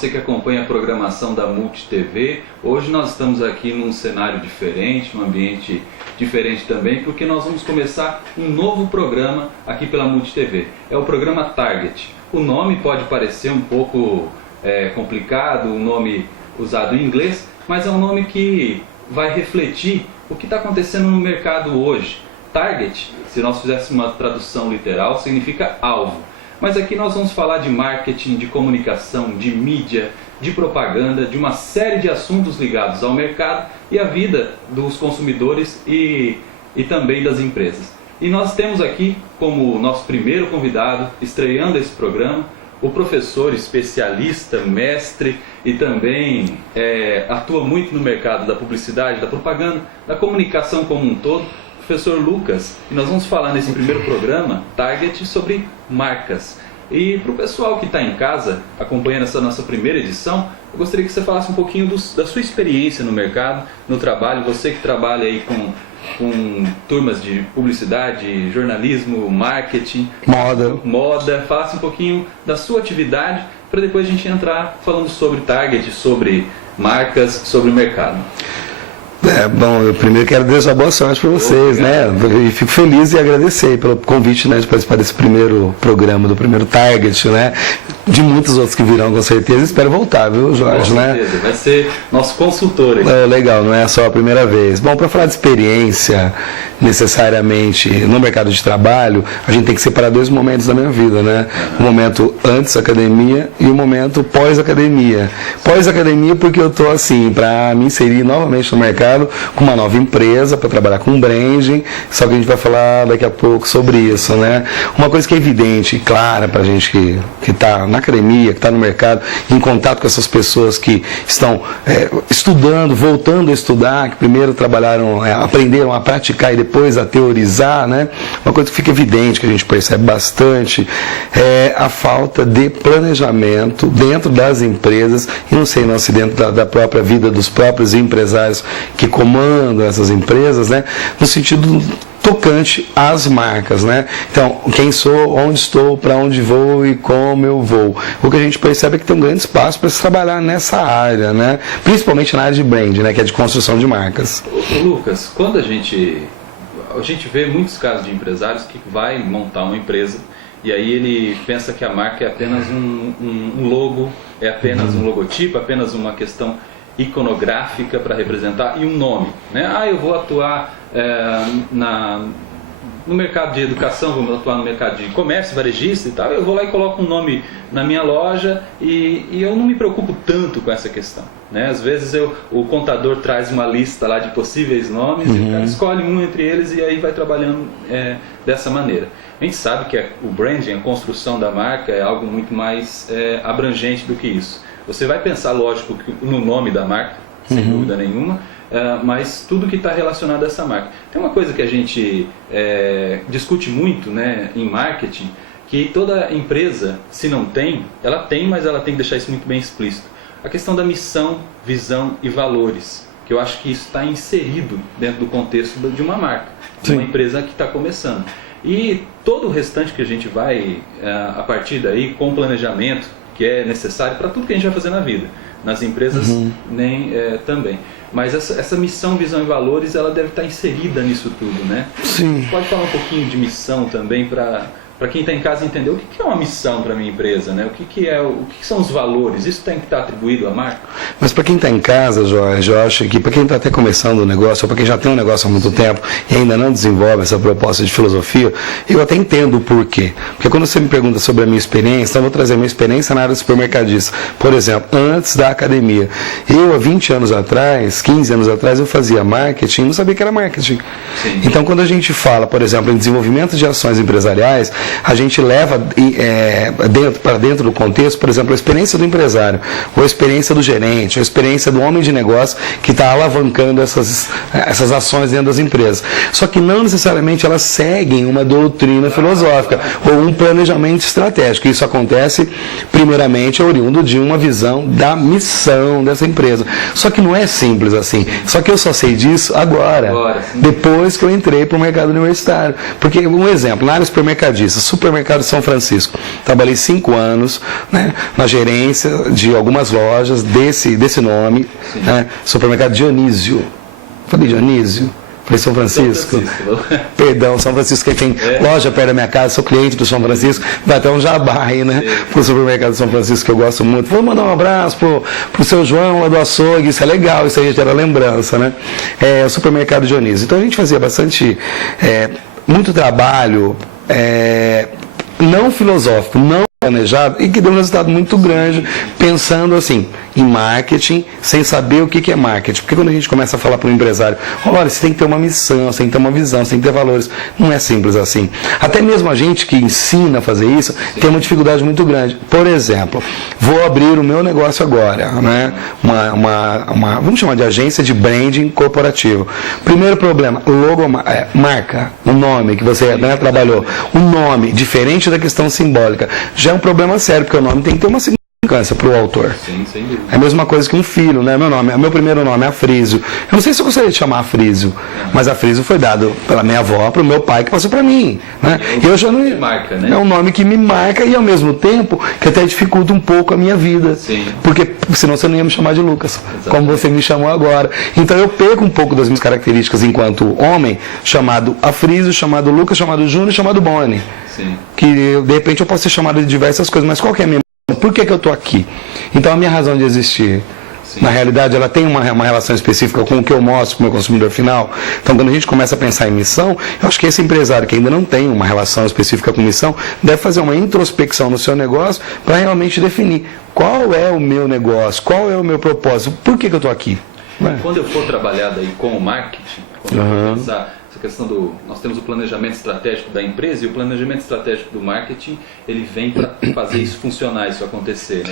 você que acompanha a programação da Multi TV. Hoje nós estamos aqui num cenário diferente, num ambiente diferente também, porque nós vamos começar um novo programa aqui pela Multi TV. É o programa Target. O nome pode parecer um pouco complicado, um nome usado em inglês, mas é um nome que vai refletir o que está acontecendo no mercado hoje. Target, se nós fizéssemos uma tradução literal, significa alvo. Mas aqui nós vamos falar de marketing, de comunicação, de mídia, de propaganda, de uma série de assuntos ligados ao mercado e à vida dos consumidores e também das empresas. E nós temos aqui como nosso primeiro convidado, estreando esse programa, o professor especialista, mestre e também atua muito no mercado da publicidade, da propaganda, da comunicação como um todo, professor Lucas. E nós vamos falar nesse primeiro programa, Target, sobre marcas. E para o pessoal que está em casa, acompanhando essa nossa primeira edição, eu gostaria que você falasse um pouquinho da sua experiência no mercado, no trabalho, você que trabalha aí com turmas de publicidade, jornalismo, marketing, moda, falasse um pouquinho da sua atividade para depois a gente entrar falando sobre Target, sobre marcas, sobre o mercado. Bom, eu primeiro quero desejar boa sorte para vocês, né? E fico feliz e agradecer pelo convite, né, de participar desse primeiro programa, do primeiro Target, né? De muitos outros que virão, com certeza. Espero voltar, viu, Jorge, né? Com certeza, vai ser nosso consultor aí. Legal, não é só a primeira vez. Bom, para falar de experiência, necessariamente, no mercado de trabalho, a gente tem que separar dois momentos da minha vida, né? O momento antes da academia e o momento pós-academia. Pós-academia porque eu estou, assim, para me inserir novamente no mercado, com uma nova empresa para trabalhar com branding, só que a gente vai falar daqui a pouco sobre isso, né? Uma coisa que é evidente e clara para a gente que está na academia, que está no mercado, em contato com essas pessoas que estão estudando, voltando a estudar, que primeiro trabalharam, aprenderam a praticar e depois a teorizar, né? Uma coisa que fica evidente, que a gente percebe bastante, é a falta de planejamento dentro das empresas, e não sei se dentro da própria vida dos próprios empresários que comandam essas empresas, né, no sentido tocante às marcas, né? Então, quem sou, onde estou, para onde vou e como eu vou. O que a gente percebe é que tem um grande espaço para se trabalhar nessa área, né? Principalmente na área de brand, né, que é de construção de marcas. Lucas, quando a gente vê muitos casos de empresários que vai montar uma empresa e aí ele pensa que a marca é apenas um logo, é apenas um logotipo, apenas uma questão iconográfica para representar e um nome, né? Eu vou atuar no mercado de educação, vou atuar no mercado de comércio, varejista e tal, eu vou lá e coloco um nome na minha loja e eu não me preocupo tanto com essa questão, né? Às vezes o contador traz uma lista lá de possíveis nomes e o cara escolhe um entre eles e aí vai trabalhando dessa maneira. A gente sabe que o branding, a construção da marca é algo muito mais abrangente do que isso. Você vai pensar, lógico, no nome da marca, sem dúvida nenhuma, mas tudo que está relacionado a essa marca. Tem uma coisa que a gente discute muito, né, em marketing, que toda empresa, se não tem, mas ela tem que deixar isso muito bem explícito. A questão da missão, visão e valores, que eu acho que isso está inserido dentro do contexto de uma marca, de uma empresa que está começando. E todo o restante que a gente vai, a partir daí, com planejamento, que é necessário para tudo que a gente vai fazer na vida. Nas empresas também. Mas essa missão, visão e valores, ela deve estar inserida nisso tudo, né? Sim. Pode falar um pouquinho de missão também para quem está em casa entender o que é uma missão para a minha empresa, né? O que são os valores? Isso tem que estar atribuído à marca? Mas para quem está em casa, Jorge, eu acho que para quem está até começando o negócio, ou para quem já tem um negócio há muito tempo e ainda não desenvolve essa proposta de filosofia, eu até entendo o porquê. Porque quando você me pergunta sobre a minha experiência, então eu vou trazer a minha experiência na área de supermercadista. Por exemplo, antes da academia. Eu, há 20 anos atrás, 15 anos atrás, eu fazia marketing, não sabia que era marketing. Sim. Então, quando a gente fala, por exemplo, em desenvolvimento de ações empresariais, a gente leva para dentro do contexto, por exemplo, a experiência do empresário, ou a experiência do gerente, ou a experiência do homem de negócio que está alavancando essas ações dentro das empresas. Só que não necessariamente elas seguem uma doutrina filosófica ou um planejamento estratégico. Isso acontece, primeiramente, oriundo de uma visão da missão dessa empresa. Só que não é simples assim. Só que eu só sei disso agora depois que eu entrei para o mercado universitário. Porque, um exemplo, na área supermercadista, empresa, Supermercado São Francisco. Trabalhei 5 anos, né, na gerência de algumas lojas desse nome, né, Supermercado Dionísio. Falei Dionísio? Falei São Francisco. Perdão, São Francisco, que tem loja perto da minha casa, sou cliente do São Francisco, vai até um jabá aí, né? Pro Supermercado São Francisco, que eu gosto muito. Vou mandar um abraço pro seu João lá do açougue, isso é legal, isso aí gera lembrança, né? É o Supermercado Dionísio. Então a gente fazia bastante, muito trabalho, não filosófico, não planejado, e que deu um resultado muito grande, pensando assim, em marketing, sem saber o que é marketing. Porque quando a gente começa a falar para o empresário, olha, você tem que ter uma missão, você tem que ter uma visão, você tem que ter valores. Não é simples assim. Até mesmo a gente que ensina a fazer isso, tem uma dificuldade muito grande. Por exemplo, vou abrir o meu negócio agora, né? Vamos chamar de agência de branding corporativo. Primeiro problema, marca, o nome que você trabalhou, o nome, diferente da questão simbólica, já é um problema sério, porque o nome tem que ter uma significância para o autor. Sim, sem dúvida. É a mesma coisa que um filho, né? Meu primeiro nome é Afrísio. Eu não sei se eu gostaria de chamar Afrísio, mas Afrísio foi dado pela minha avó, para o meu pai, que passou para mim, né? E eu já não marca, né? É um nome que me marca e ao mesmo tempo que até dificulta um pouco a minha vida. Sim. Porque senão você não ia me chamar de Lucas, exatamente, como você me chamou agora. Então eu perco um pouco das minhas características enquanto homem, chamado Afrísio, chamado Lucas, chamado Júnior, chamado Boni. Sim. Que de repente eu posso ser chamado de diversas coisas, mas qual que é a minha... Por que eu estou aqui? Então a minha razão de existir, sim, na realidade, ela tem uma relação específica com o que eu mostro para o meu consumidor final. Então, quando a gente começa a pensar em missão, eu acho que esse empresário que ainda não tem uma relação específica com missão, deve fazer uma introspecção no seu negócio para realmente definir qual é o meu negócio, qual é o meu propósito, por que eu estou aqui. Quando eu for trabalhar daí com o marketing, quando eu for pensar essa questão nós temos o planejamento estratégico da empresa e o planejamento estratégico do marketing, ele vem para fazer isso funcionar, isso acontecer, né?